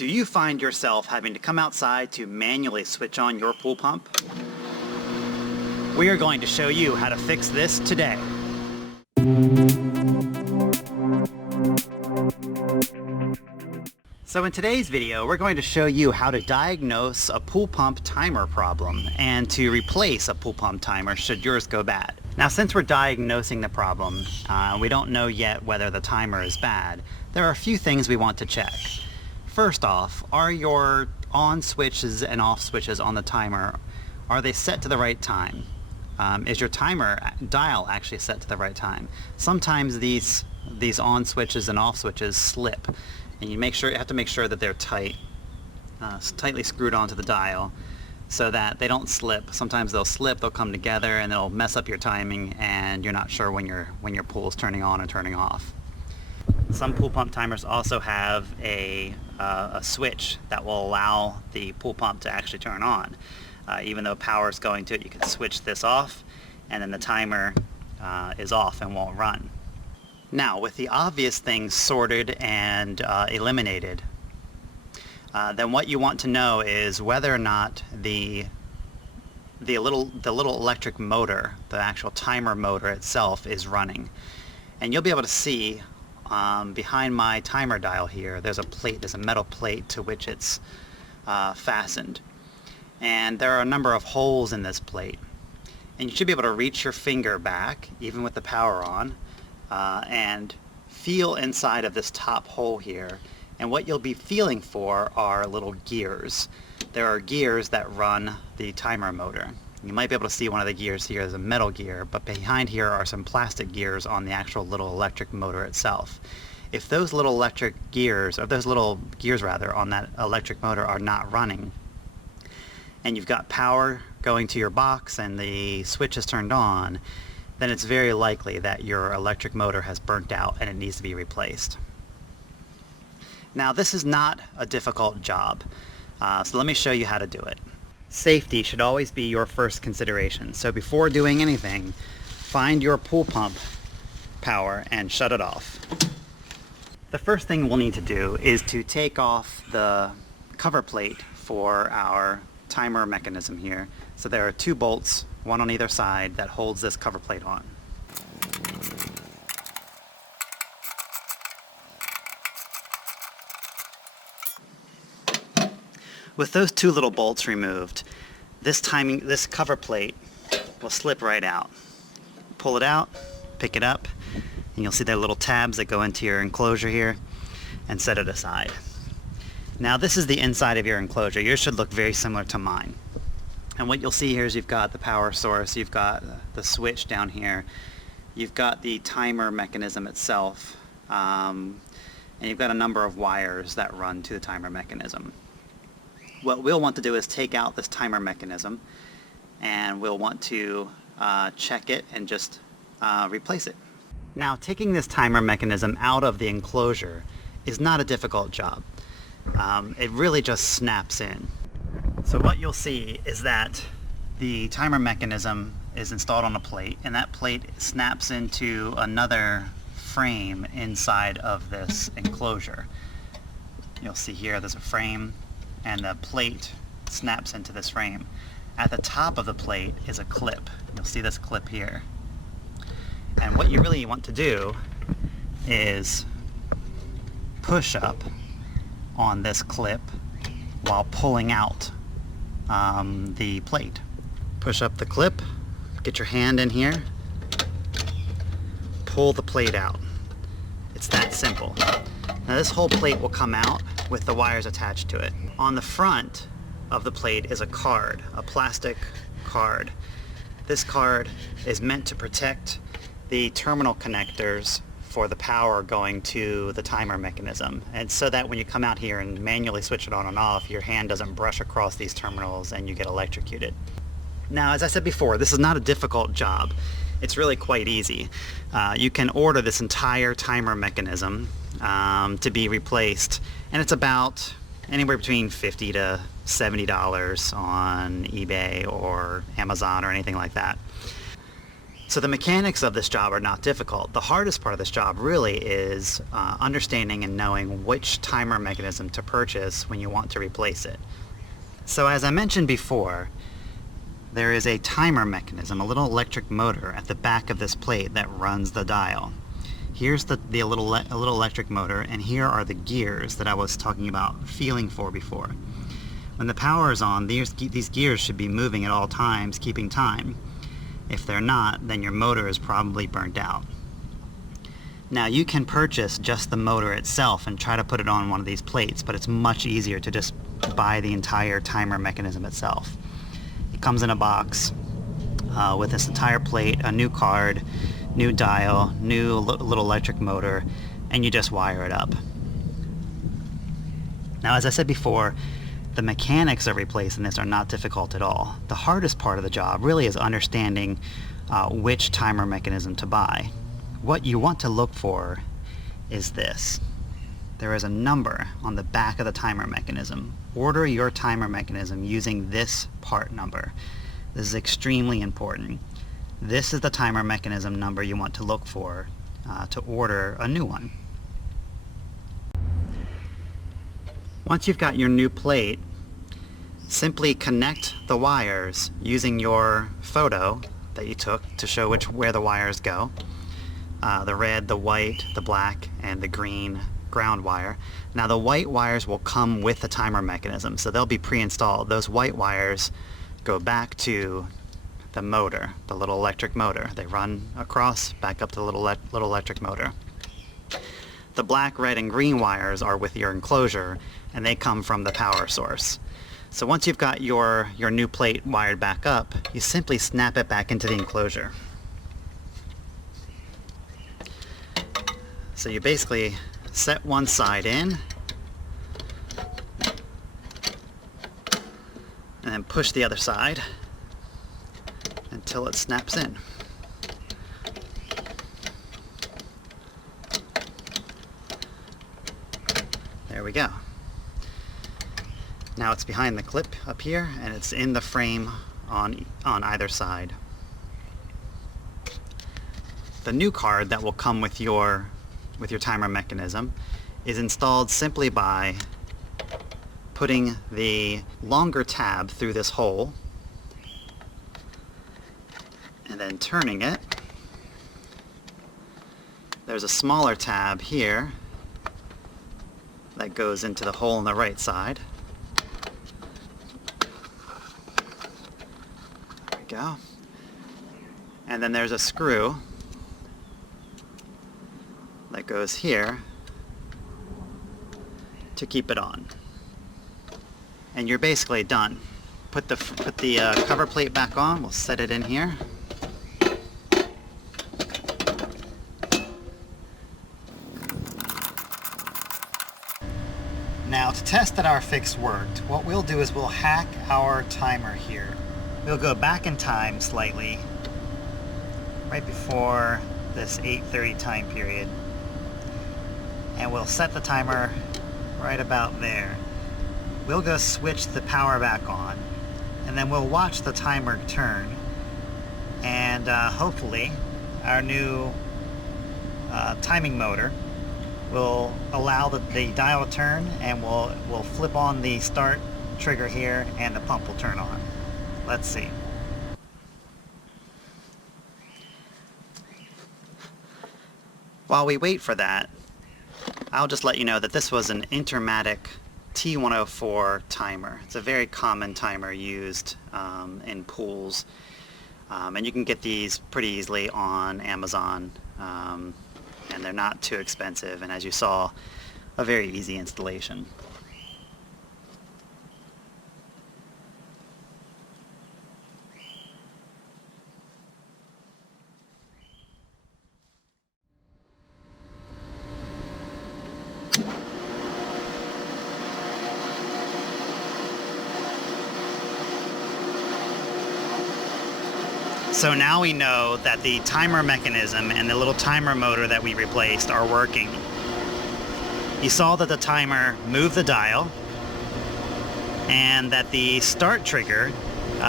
Do you find yourself having to come outside to manually switch on your pool pump? We are going to show you how to fix this today. So in today's video, we're going to show you how to diagnose a pool pump timer problem and to replace a pool pump timer should yours go bad. Now, since we're diagnosing the problem, we don't know yet whether the timer is bad. There are a few things we want to check. First off, are your on switches and off switches on the timer, are they set to the right time? Is your timer dial actually set to the right time? Sometimes these on switches and off switches slip, and you have to make sure that they're tightly screwed onto the dial so that they don't slip. Sometimes they'll slip, they'll come together, and they'll mess up your timing, and you're not sure when your pool is turning on and turning off. Some pool pump timers also have a switch that will allow the pool pump to actually turn on. Even though power is going to it, you can switch this off, and then the timer is off and won't run. Now, with the obvious things sorted and eliminated, then what you want to know is whether or not the little electric motor, the actual timer motor itself, is running. And you'll be able to see behind my timer dial here, there's a metal plate to which it's fastened. And there are a number of holes in this plate. And you should be able to reach your finger back, even with the power on, and feel inside of this top hole here. And what you'll be feeling for are little gears. There are gears that run the timer motor. You might be able to see one of the gears here. There's a metal gear, but behind here are some plastic gears on the actual little electric motor itself. If those little gears on that electric motor are not running, and you've got power going to your box and the switch is turned on, then it's very likely that your electric motor has burnt out and it needs to be replaced. Now, this is not a difficult job, so let me show you how to do it. Safety should always be your first consideration, so before doing anything, find your pool pump power and shut it off. The first thing we'll need to do is to take off the cover plate for our timer mechanism here. So there are two bolts, one on either side, that holds this cover plate on. With those two little bolts removed, this cover plate will slip right out. Pull it out, pick it up, and you'll see there are little tabs that go into your enclosure here, and set it aside. Now, this is the inside of your enclosure. Yours should look very similar to mine. And what you'll see here is you've got the power source, you've got the switch down here, you've got the timer mechanism itself, and you've got a number of wires that run to the timer mechanism. What we'll want to do is take out this timer mechanism, and we'll want to check it and just replace it. Now, taking this timer mechanism out of the enclosure is not a difficult job. It really just snaps in. So what you'll see is that the timer mechanism is installed on a plate, and that plate snaps into another frame inside of this enclosure. You'll see here there's a frame, and the plate snaps into this frame. At the top of the plate is a clip. You'll see this clip here. And what you really want to do is push up on this clip while pulling out the plate. Push up the clip, get your hand in here, pull the plate out. It's that simple. Now, this whole plate will come out with the wires attached to it. On the front of the plate is a card, a plastic card. This card is meant to protect the terminal connectors for the power going to the timer mechanism, and so that when you come out here and manually switch it on and off, your hand doesn't brush across these terminals and you get electrocuted. Now, as I said before, this is not a difficult job. It's really quite easy. You can order this entire timer mechanism to be replaced, and it's about anywhere between $50 to $70 on eBay or Amazon or anything like that. So the mechanics of this job are not difficult. The hardest part of this job really is understanding and knowing which timer mechanism to purchase when you want to replace it. So as I mentioned before, there is a timer mechanism, a little electric motor at the back of this plate that runs the dial. Here's the little electric motor, and here are the gears that I was talking about feeling for before. When the power is on, these gears should be moving at all times, keeping time. If they're not, then your motor is probably burnt out. Now you can purchase just the motor itself and try to put it on one of these plates, but it's much easier to just buy the entire timer mechanism itself. It comes in a box with this entire plate, a new card, new dial, new little electric motor, and you just wire it up. Now, as I said before, the mechanics of replacing this are not difficult at all. The hardest part of the job really is understanding which timer mechanism to buy. What you want to look for is this. There is a number on the back of the timer mechanism. Order your timer mechanism using this part number. This is extremely important. This is the timer mechanism number you want to look for to order a new one. Once you've got your new plate, simply connect the wires using your photo that you took to show where the wires go. The red, the white, the black, and the green ground wire. Now the white wires will come with the timer mechanism, so they'll be pre-installed. Those white wires go back to the motor, the little electric motor. They run across, back up to the little electric motor. The black, red, and green wires are with your enclosure, and they come from the power source. So once you've got your new plate wired back up, you simply snap it back into the enclosure. So you basically set one side in, and then push the other side until it snaps in. There we go. Now it's behind the clip up here, and it's in the frame on either side. The new card that will come with your timer mechanism is installed simply by putting the longer tab through this hole and then turning it. There's a smaller tab here that goes into the hole on the right side. There we go. And then there's a screw that goes here to keep it on. And you're basically done. Put the cover plate back on. We'll set it in here. Now, to test that our fix worked, what we'll do is we'll hack our timer here. We'll go back in time slightly, right before this 8:30 time period, and we'll set the timer right about there. We'll go switch the power back on, and then we'll watch the timer turn, and hopefully our new timing motor will allow the dial to turn, and we'll flip on the start trigger here, and the pump will turn on. Let's see. While we wait for that, I'll just let you know that this was an Intermatic T104 timer. It's a very common timer used in pools, and you can get these pretty easily on Amazon, and they're not too expensive, and as you saw, a very easy installation. So now we know that the timer mechanism and the little timer motor that we replaced are working. You saw that the timer moved the dial, and that the start trigger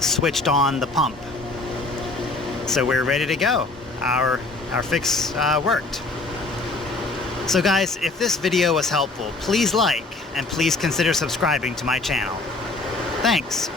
switched on the pump. So we're ready to go. Our fix worked. So guys, if this video was helpful, please like and please consider subscribing to my channel. Thanks.